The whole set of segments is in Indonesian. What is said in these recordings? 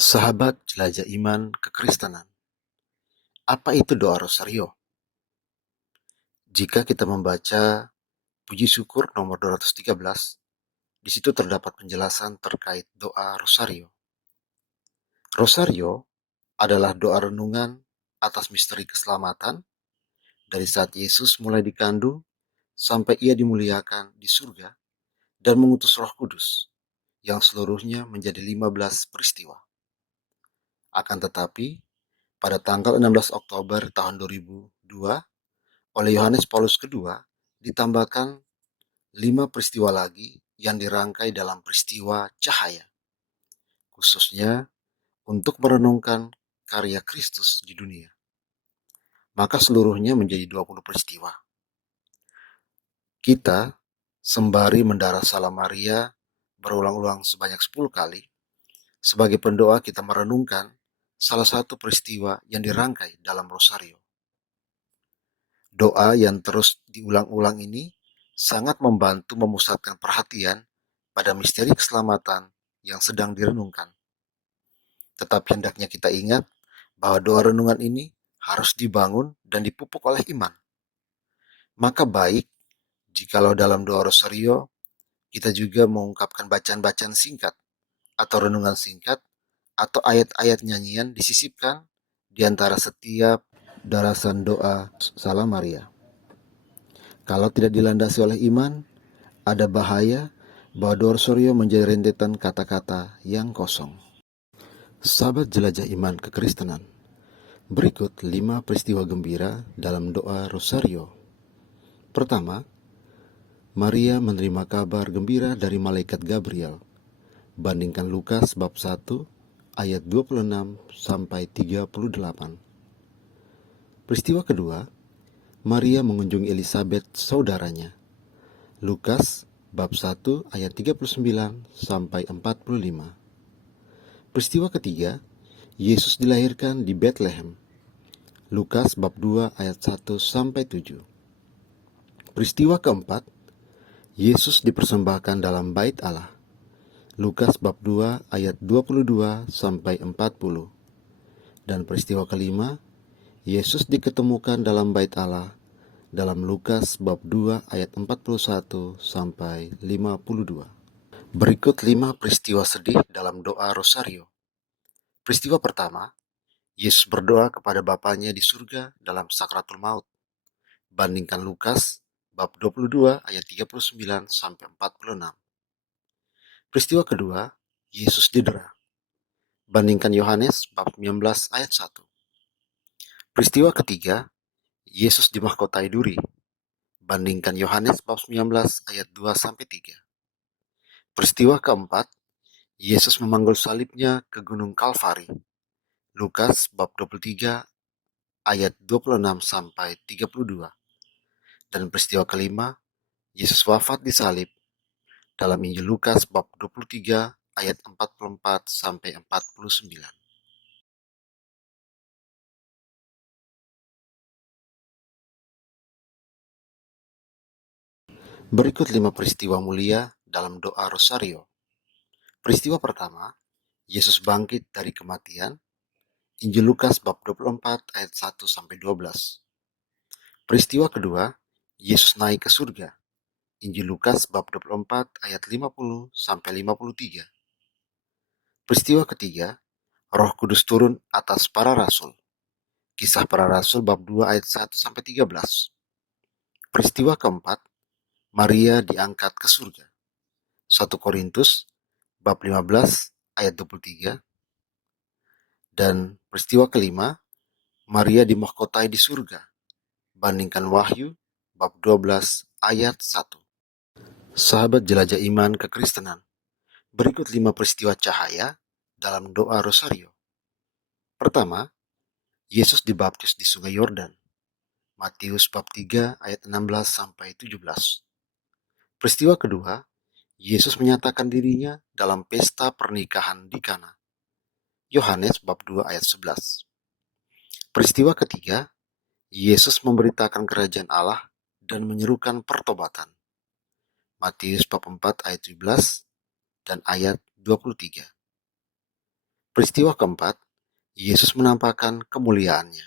Sahabat jelajah iman kekristenan, apa itu doa rosario? Jika kita membaca puji syukur nomor 213, di situ terdapat penjelasan terkait doa rosario. Rosario adalah doa renungan atas misteri keselamatan dari saat Yesus mulai dikandung sampai ia dimuliakan di surga dan mengutus Roh Kudus yang seluruhnya menjadi 15 peristiwa. Akan tetapi, pada tanggal 16 Oktober tahun 2002, oleh Yohanes Paulus II, ditambahkan 5 peristiwa lagi yang dirangkai dalam peristiwa cahaya, khususnya untuk merenungkan karya Kristus di dunia. Maka seluruhnya menjadi 20 peristiwa. Kita, sembari mendarah salam Maria berulang-ulang sebanyak 10 kali, sebagai pendoa kita merenungkan salah satu peristiwa yang dirangkai dalam rosario. Doa yang terus diulang-ulang ini sangat membantu memusatkan perhatian pada misteri keselamatan yang sedang direnungkan. Tetapi hendaknya kita ingat bahwa doa renungan ini harus dibangun dan dipupuk oleh iman. Maka baik jikalau dalam doa rosario kita juga mengungkapkan bacaan-bacaan singkat atau renungan singkat atau ayat-ayat nyanyian disisipkan di antara setiap darasan doa Salam Maria. Kalau tidak dilandasi oleh iman, ada bahaya bahwa doa rosario menjadi rentetan kata-kata yang kosong. Sahabat jelajah iman kekristenan, berikut 5 peristiwa gembira dalam doa rosario. Pertama, Maria menerima kabar gembira dari malaikat Gabriel. Bandingkan Lukas bab 1 ayat 26 sampai 38. Peristiwa kedua, Maria mengunjungi Elisabet saudaranya. Lukas bab 1 ayat 39 sampai 45. Peristiwa ketiga, Yesus dilahirkan di Bethlehem. Lukas bab 2 ayat 1 sampai 7. Peristiwa keempat, Yesus dipersembahkan dalam bait Allah. Lukas bab 2 ayat 22 sampai 40. Dan peristiwa kelima, Yesus diketemukan dalam bait Allah dalam Lukas bab 2 ayat 41 sampai 52. Berikut 5 peristiwa sedih dalam doa rosario. Peristiwa pertama, Yesus berdoa kepada Bapanya di surga dalam sakratul maut. Bandingkan Lukas bab 22 ayat 39 sampai 46. Peristiwa kedua, Yesus didera. Bandingkan Yohanes bab 19 ayat 1. Peristiwa ketiga, Yesus dimahkotai duri. Bandingkan Yohanes bab 19 ayat 2 sampai 3. Peristiwa keempat, Yesus memanggul salibnya ke Gunung Kalvari. Lukas bab 23 ayat 26 sampai 32. Dan peristiwa kelima, Yesus wafat di salib dalam Injil Lukas bab 23 ayat 44 sampai 49. Berikut 5 peristiwa mulia dalam doa rosario. Peristiwa pertama, Yesus bangkit dari kematian. Injil Lukas bab 24 ayat 1 sampai 12. Peristiwa kedua, Yesus naik ke surga. Injil Lukas bab 24 ayat 50 sampai 53. Peristiwa ketiga, Roh Kudus turun atas para rasul. Kisah para rasul bab 2 ayat 1 sampai 13. Peristiwa keempat, Maria diangkat ke surga. 1 Korintus bab 15 ayat 23. Dan peristiwa kelima, Maria dimahkotai di surga. Bandingkan Wahyu bab 12 ayat 1. Sahabat jelajah iman kekristenan, berikut 5 peristiwa cahaya dalam doa rosario. Pertama, Yesus dibaptis di Sungai Yordan. Matius bab 3 ayat 16 sampai 17. Peristiwa kedua, Yesus menyatakan dirinya dalam pesta pernikahan di Kana. Yohanes bab 2 ayat 11. Peristiwa ketiga, Yesus memberitakan kerajaan Allah dan menyerukan pertobatan. Matius bab 4 ayat 17 dan ayat 23. Peristiwa keempat, Yesus menampakkan kemuliaannya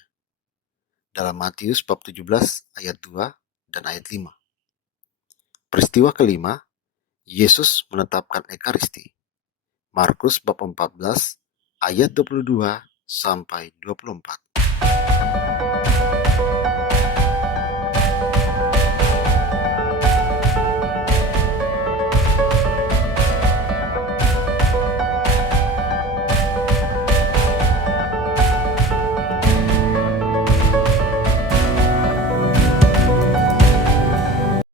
dalam Matius bab 17 ayat 2 dan ayat 5. Peristiwa kelima, Yesus menetapkan Ekaristi. Markus bab 14 ayat 22 sampai 24.